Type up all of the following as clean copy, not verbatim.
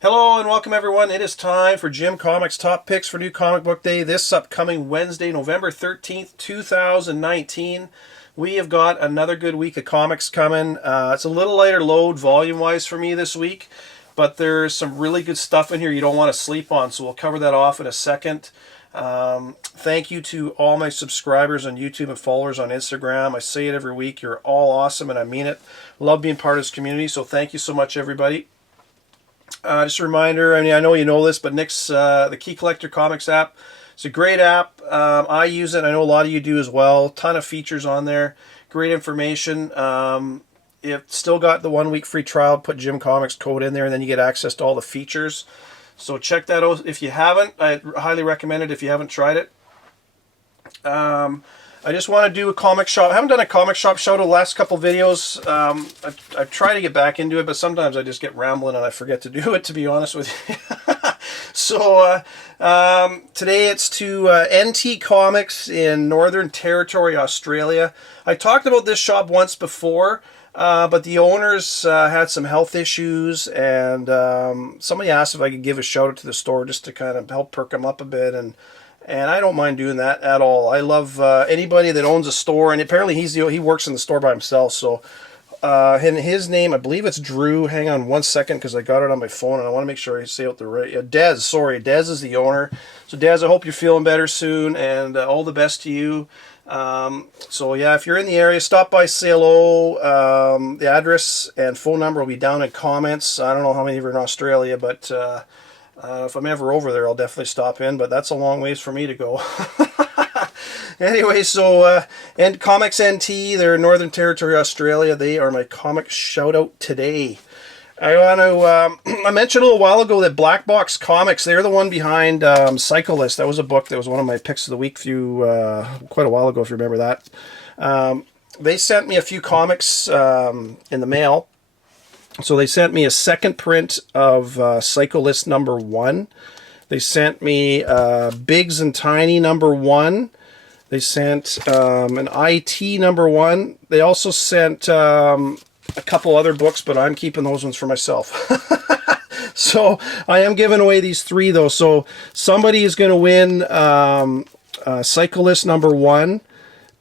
Hello and welcome everyone. It is time for Jim Comics Top Picks for New Comic Book Day this upcoming Wednesday, November 13th, 2019. We have got another good week of comics coming. It's a little lighter load volume-wise for me this week, but there's some really good stuff in here you don't want to sleep on, so we'll cover that off in a second. Thank you to all my subscribers on YouTube and followers on Instagram. I say it every week. You're all awesome, and I mean it. Love being part of this community, so thank you so much, everybody. Just a reminder, I mean, I know you know this, but Nick's the Key Collector Comics app. It's a great app. I use it. I know a lot of you do as well. Ton of features on there. Great information. It's still got the 1 week free trial. Put Jim Comics code in there, and then you get access to all the features. So check that out if you haven't. I highly recommend it if you haven't tried it. I just want to do a comic shop. I haven't done a comic shop show the last couple videos. I've tried to get back into it, but sometimes I just get rambling and I forget to do it, to be honest with you. So today it's to NT Comics in Northern Territory, Australia. I talked about this shop once before, but the owners had some health issues, and somebody asked if I could give a shout out to the store just to kind of help perk them up a bit, and I don't mind doing that at all. I love anybody that owns a store, and apparently he works in the store by himself. So, and his name, I believe it's Drew. Hang on one second, because I got it on my phone, and I want to make sure I say out the right. Dez, sorry, Dez is the owner. So, Dez, I hope you're feeling better soon, and all the best to you. So yeah, if you're in the area, stop by, say hello. The address and phone number will be down in comments. I don't know how many of you are in Australia, but if I'm ever over there, I'll definitely stop in, but that's a long ways for me to go. Anyway, so, and Comics NT, they're in Northern Territory, Australia. They are my comic shout out today. I want to, I mentioned a little while ago that Black Box Comics, they're the one behind Cyclist. That was a book that was one of my picks of the week quite a while ago, if you remember that. They sent me a few comics in the mail. So they sent me a second print of Cyclist number 1. They sent me Biggs and Tiny number 1. They sent an IT number 1. They also sent a couple other books, but I'm keeping those ones for myself. So I am giving away these 3, though. So somebody is going to win Cyclist number 1.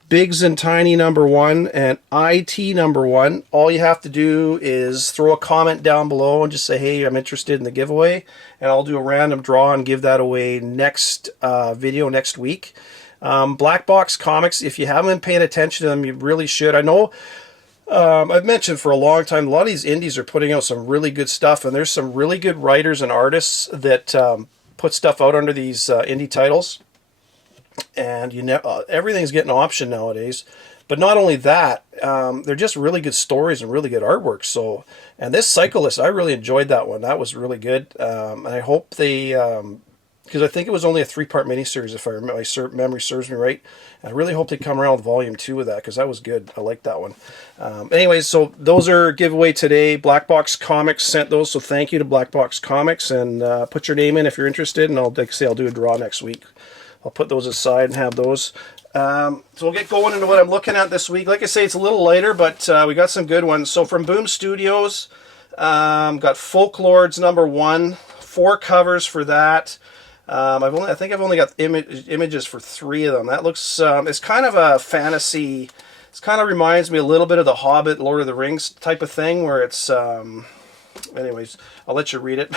Biggs and Tiny number 1 and IT number 1. All you have to do is throw a comment down below and just say, hey, I'm interested in the giveaway, and I'll do a random draw and give that away next video next week. Black Box Comics, if you haven't been paying attention to them, you really should. I know I've mentioned for a long time, a lot of these indies are putting out some really good stuff, and there's some really good writers and artists that put stuff out under these indie titles. And everything's getting option nowadays. But not only that, they're just really good stories and really good artwork. So, and this Cyclist, I really enjoyed that one. That was really good. And I hope they, because I think it was only a 3-part miniseries, if my memory serves me right. And I really hope they come around with volume 2 of that, because that was good. I liked that one. Anyways, so those are giveaway today. Black Box Comics sent those, so thank you to Black Box Comics. And put your name in if you're interested, and I'll do a draw next week. I'll put those aside and have those. So we'll get going into what I'm looking at this week. Like I say, it's a little lighter, but we got some good ones. So from Boom Studios, got Folklords number 1, 4 covers for that. I think I've only got images for 3 of them. That looks, it's kind of a fantasy. It kind of reminds me a little bit of the Hobbit, Lord of the Rings type of thing, where it's. Anyways, I'll let you read it.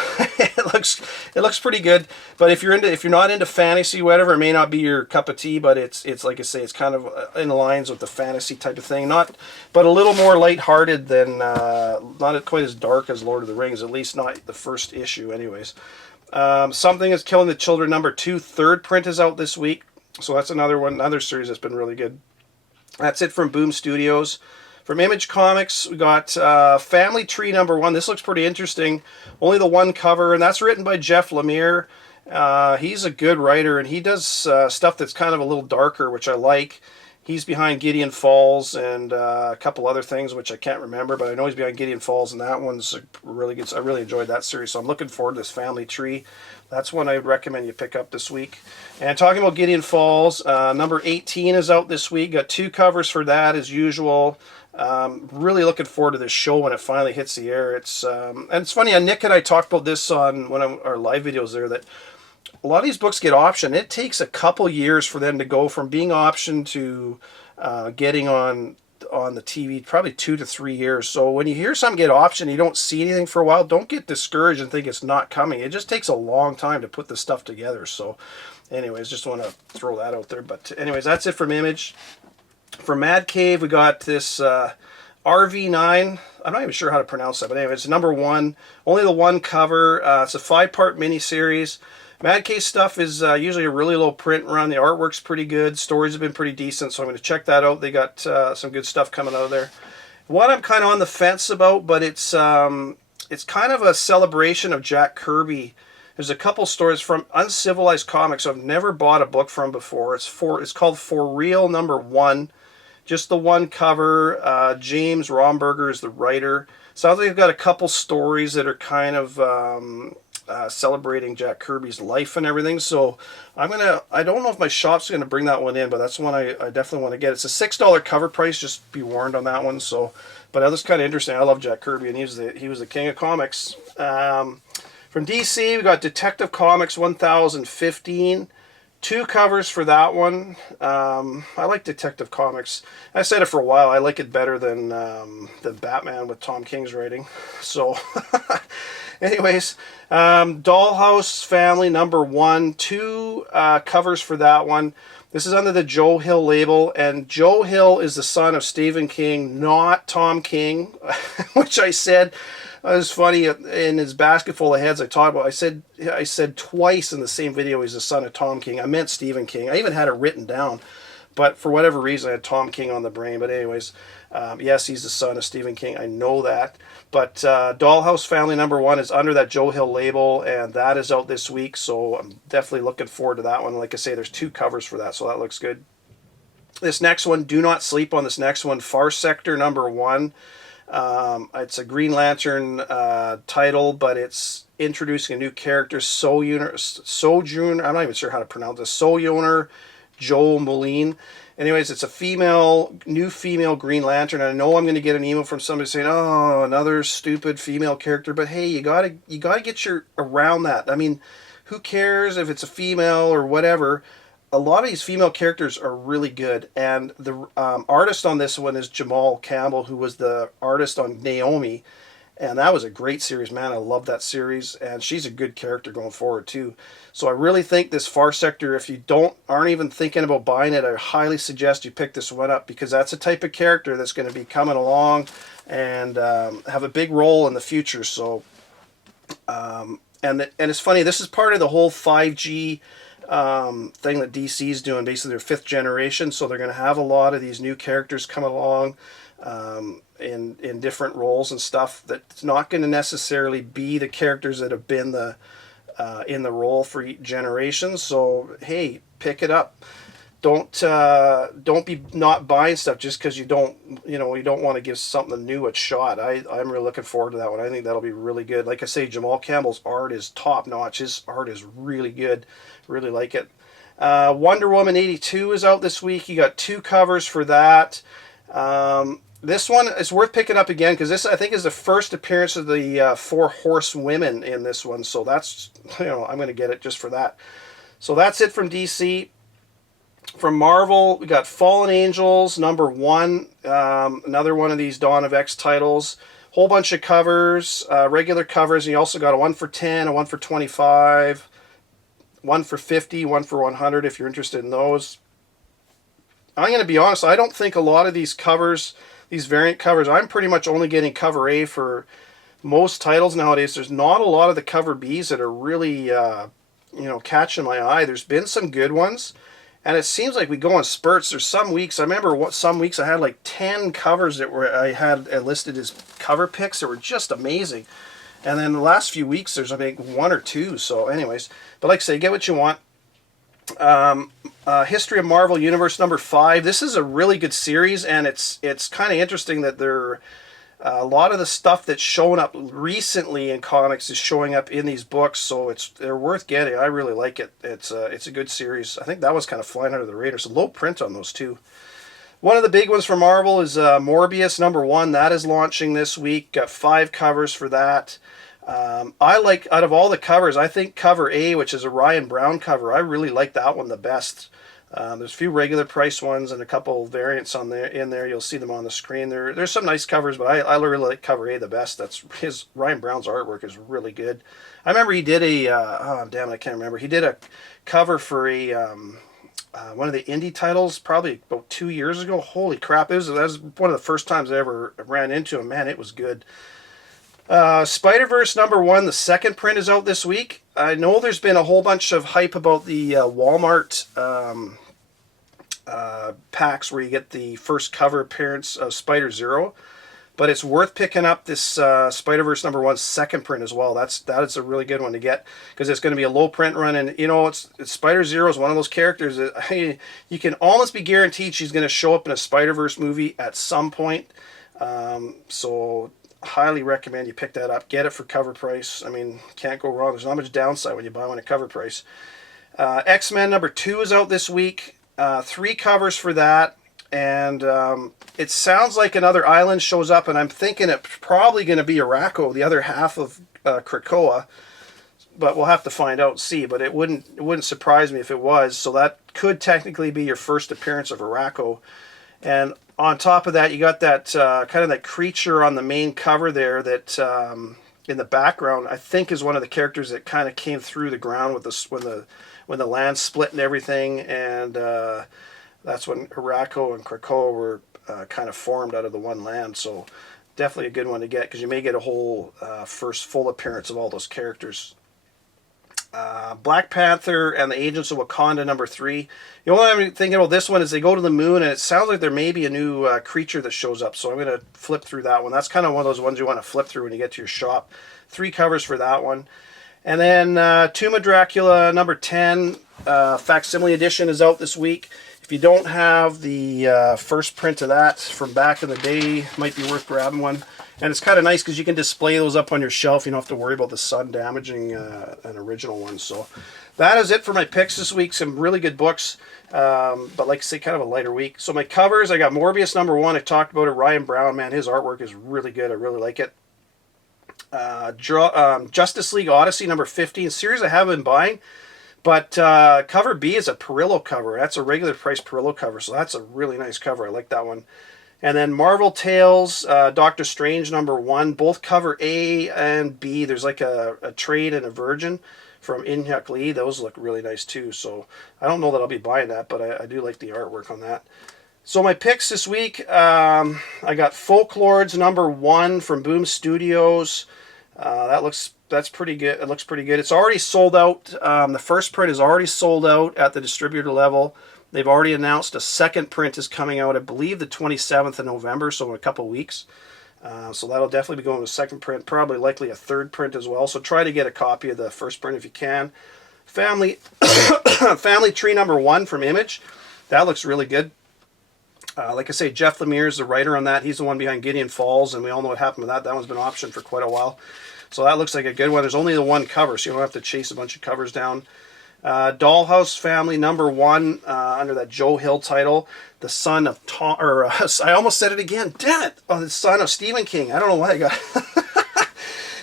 it looks pretty good. But if you're not into fantasy, whatever, it may not be your cup of tea. But it's like I say, it's kind of in the lines with the fantasy type of thing. But a little more lighthearted than not quite as dark as Lord of the Rings. At least not the first issue, anyways. Something is Killing the Children number 2. 3rd print is out this week. So that's another series that's been really good. That's it from Boom Studios. From Image Comics, we got Family Tree number 1. This looks pretty interesting. Only the 1 cover, and that's written by Jeff Lemire. He's a good writer, and he does stuff that's kind of a little darker, which I like. He's behind Gideon Falls and a couple other things which I can't remember, but I know he's behind Gideon Falls, and that one's really good. I really enjoyed that series, so I'm looking forward to this Family Tree. That's one I would recommend you pick up this week. And talking about Gideon Falls, number 18 is out this week. Got 2 covers for that as usual. Really looking forward to this show when it finally hits the air. And it's funny, Nick and I talked about this on one of our live videos there, that a lot of these books get optioned. It takes a couple years for them to go from being optioned to getting on the TV, probably 2 to 3 years. So when you hear something get optioned, you don't see anything for a while, don't get discouraged and think it's not coming. It just takes a long time to put this stuff together. So anyways, just want to throw that out there. But anyways, that's it from Image. For Mad Cave, we got this RV9. I'm not even sure how to pronounce that, but anyway, it's number 1. Only the 1 cover. It's a 5-part miniseries. Mad Cave stuff is usually a really low print run. The artwork's pretty good. Stories have been pretty decent, so I'm going to check that out. They got some good stuff coming out of there. One I'm kind of on the fence about, but it's kind of a celebration of Jack Kirby. There's a couple stories from Uncivilized Comics I've never bought a book from before. It's called For Real number 1. Just the 1 cover. James Romberger is the writer. Sounds like they've got a couple stories that are kind of celebrating Jack Kirby's life and everything. So I don't know if my shop's gonna bring that one in, but that's one I definitely want to get. It's a $6 cover price, just be warned on that one. So, but that was kind of interesting. I love Jack Kirby, and he was the king of comics. From DC, we got Detective Comics 1015. 2 covers for that one. I like Detective Comics. I said it for a while. I like it better than Batman with Tom King's writing. So, anyways, Dollhouse Family number 1. 2 covers for that one. This is under the Joe Hill label, and Joe Hill is the son of Stephen King, not Tom King, which I said. It was funny in his Basket Full of Heads I talked about. I said twice in the same video he's the son of Tom King. I meant Stephen King. I even had it written down, but for whatever reason I had Tom King on the brain. But anyways, yes, he's the son of Stephen King. I know that. But Dollhouse Family number 1 is under that Joe Hill label, and that is out this week. So I'm definitely looking forward to that one. Like I say, there's 2 covers for that, so that looks good. This next one, do not sleep on this next one. Far Sector number 1. It's a Green Lantern title, but it's introducing a new character, Sojourner, I'm not even sure how to pronounce this, Sojourner Joel Moline. Anyways, it's a new female Green Lantern. I know I'm going to get an email from somebody saying, "Oh, another stupid female character," but hey, you gotta get around that. I mean, who cares if it's a female or whatever? A lot of these female characters are really good, and the artist on this one is Jamal Campbell, who was the artist on Naomi, and that was a great series, man. I love that series, and she's a good character going forward too. So I really think this Far Sector, if you aren't even thinking about buying it, I highly suggest you pick this one up, because that's a type of character that's going to be coming along and have a big role in the future. So, and it's funny, this is part of the whole 5G thing that DC's doing, basically their 5th generation, so they're going to have a lot of these new characters come along in different roles and stuff that's not going to necessarily be the characters that have been in the role for generations. So hey, pick it up. Don't be not buying stuff just because you don't want to give something new a shot. I'm really looking forward to that one. I think that'll be really good. Like I say, Jamal Campbell's art is top notch. His art is really good. Really like it. Wonder Woman 82 is out this week. You got 2 covers for that. This one is worth picking up again, because this, I think, is the first appearance of the 4 horsewomen in this one. So that's, I'm going to get it just for that. So that's it from DC. From Marvel, we got Fallen Angels number 1. Another one of these Dawn of X titles. Whole bunch of covers, regular covers. And you also got a 1 for 10, a 1 for 25, 1 for 50, 1 for 100 if you're interested in those. I'm going to be honest, I don't think a lot of these covers, these variant covers, I'm pretty much only getting cover A for most titles nowadays. There's not a lot of the cover Bs that are really, catching my eye. There's been some good ones, and it seems like we go in spurts. There's some weeks, I remember some weeks I had like 10 covers that I had listed as cover picks that were just amazing. And then the last few weeks, there's I think 1 or 2. So anyways, but like I say, get what you want. History of Marvel Universe number 5. This is a really good series, and it's kind of interesting that a lot of the stuff that's shown up recently in comics is showing up in these books, so they're worth getting. I really like it. It's a good series. I think that was kind of flying under the radar. So low print on those too. One of the big ones for Marvel is Morbius number 1. That is launching this week. Got 5 covers for that. I like, out of all the covers, I think cover A, which is a Ryan Brown cover, I really like that one the best. There's a few regular price ones and a couple variants in there. You'll see them on the screen. There's some nice covers, but I really like cover A the best. That's Ryan Brown's artwork is really good. I remember he did oh damn it, I can't remember. He did a cover for one of the indie titles probably about 2 years ago. Holy crap! That was one of the first times I ever ran into him. Man, it was good. Spider-Verse number 1, the second print is out this week. I know there's been a whole bunch of hype about the Walmart packs where you get the first cover appearance of Spider-Zero, but it's worth picking up this Spider-Verse number 1 second print as well. That is a really good one to get because it's going to be a low print run, and you know Spider-Zero is one of those characters that you can almost be guaranteed she's going to show up in a Spider-Verse movie at some point. So highly recommend you pick that up. Get it for cover price. I mean, can't go wrong. There's not much downside when you buy one at cover price. X-Men number 2 is out this week. 3 covers for that. And it sounds like another island shows up, and I'm thinking it's probably going to be Araco, the other half of Krakoa. But we'll have to find out and see. But it wouldn't surprise me if it was. So that could technically be your first appearance of Araco. And on top of that, you got that kind of that creature on the main cover there that in the background, I think is one of the characters that kind of came through the ground with when the land split and everything, and that's when Araco and Krakoa were kind of formed out of the one land. So definitely a good one to get because you may get a whole first full appearance of all those characters. Black Panther and the Agents of Wakanda number 3. The only thing I'm thinking about this one is they go to the moon, and it sounds like there may be a new creature that shows up, so I'm going to flip through that one. That's kind of one of those ones you want to flip through when you get to your shop. 3 covers for that one. And then Tomb of Dracula number 10 facsimile edition is out this week. If you don't have the first print of that from back in the day, it might be worth grabbing one. And it's kind of nice because you can display those up on your shelf. You don't have to worry about the sun damaging an original one. So that is it for my picks this week. Some really good books, but like I say, kind of a lighter week. So my covers, I got Morbius number 1. I talked about it. Ryan Brown, man, his artwork is really good. I really like it. Justice League Odyssey number 15, series I have been buying. But cover B is a Perillo cover. That's a regular price Perillo cover, so that's a really nice cover. I like that one. And then Marvel Tales, Doctor Strange number 1, both cover A and B. There's like a trade and a virgin from In-Hyuk Lee. Those look really nice too. So I don't know that I'll be buying that, but I do like the artwork on that. So my picks this week, I got Folklords number 1 from Boom Studios. That's pretty good. It looks pretty good. It's already sold out. The first print is already sold out at the distributor level. They've already announced a second print is coming out, I believe, the 27th of November, so in a couple weeks. So that'll definitely be going to a second print, probably likely a third print as well. So try to get a copy of the first print if you can. Family Tree number 1 from Image. That looks really good. Like I say, Jeff Lemire is the writer on that. He's the one behind Gideon Falls, and we all know what happened with that. That one's been optioned for quite a while. So that looks like a good one. There's only the 1 cover, so you don't have to chase a bunch of covers down. Dollhouse Family number 1 under that Joe Hill title, the son of Tom, or I almost said it again. Damn it! Oh, the son of Stephen King. I don't know why I got.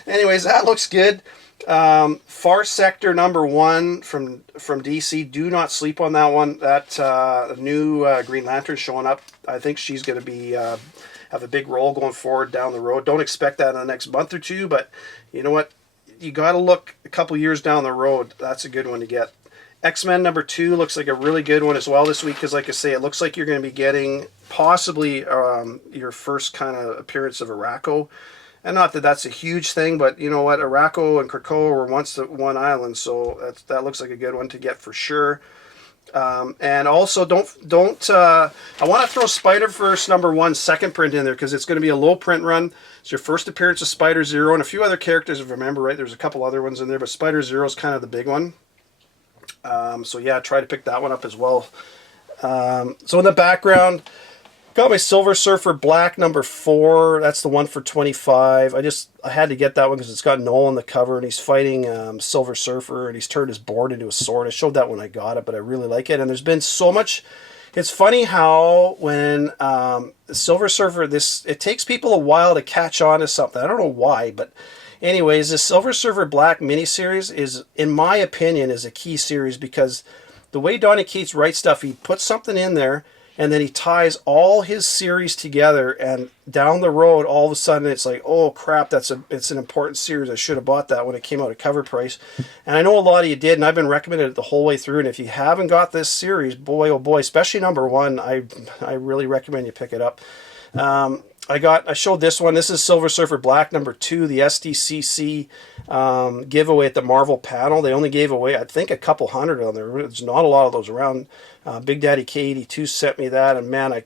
Anyways, that looks good. Far Sector number 1 from DC. Do not sleep on that one. That new Green Lantern showing up. I think she's going to be have a big role going forward down the road. Don't expect that in the next month or two, but you know what? You got to look a couple years down the road. That's a good one to get. X-Men number 2 looks like a really good one as well this week because, like I say, it looks like you're going to be getting possibly your first kind of appearance of Araco. And not that that's a huge thing, but you know what? Araco and Krakoa were once one island, so that looks like a good one to get for sure. And also, don't. I want to throw Spider-Verse number 1 second print in there because it's going to be a low print run. It's your first appearance of Spider-Zero and a few other characters, if I remember right. There's a couple other ones in there, but Spider-Zero is kind of the big one. So yeah, I tried to pick that one up as well. So in the background, got my Silver Surfer Black number 4. That's the one for 25. I had to get that one because it's got Noel on the cover, and he's fighting Silver Surfer, and he's turned his board into a sword. I showed that when I got it, but I really like it. And there's been so much. It's funny how when Silver Surfer, it takes people a while to catch on to something. I don't know why, but anyways, the Silver Surfer Black miniseries is, in my opinion, is a key series because the way Donny Cates writes stuff, he puts something in there, and then he ties all his series together, and down the road, all of a sudden, it's like, oh crap, it's an important series. I should have bought that when it came out at cover price. And I know a lot of you did, and I've been recommending it the whole way through. And if you haven't got this series, boy oh boy, especially number 1, I really recommend you pick it up. I showed this one. This is Silver Surfer Black number 2, the SDCC giveaway at the Marvel panel. They only gave away, I think, a couple hundred on there. There's not a lot of those around. Big Daddy K82 sent me that, and man, I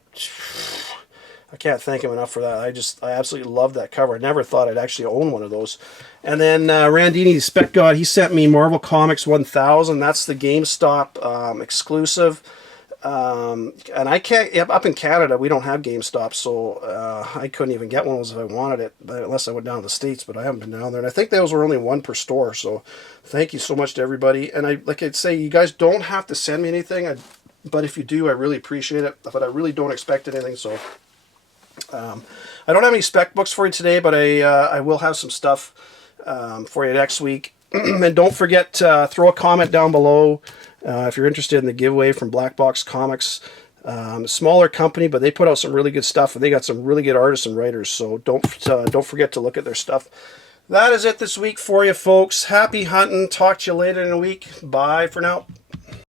can't thank him enough for that. I absolutely love that cover. I never thought I'd actually own one of those. And then Randini, the Spec God, he sent me Marvel Comics 1000. That's the GameStop exclusive. And I can't, up in Canada, we don't have GameStop, so I couldn't even get one if I wanted it, unless I went down to the States, but I haven't been down there. And I think those were only 1 per store, so thank you so much to everybody. And like I'd say, you guys don't have to send me anything, but if you do, I really appreciate it, but I really don't expect anything, so I don't have any spec books for you today, but I will have some stuff for you next week. And don't forget to throw a comment down below if you're interested in the giveaway from Black Box Comics. Smaller company, but they put out some really good stuff, and they got some really good artists and writers, so don't forget to look at their stuff. That is it this week for you, folks. Happy hunting. Talk to you later in a week. Bye for now.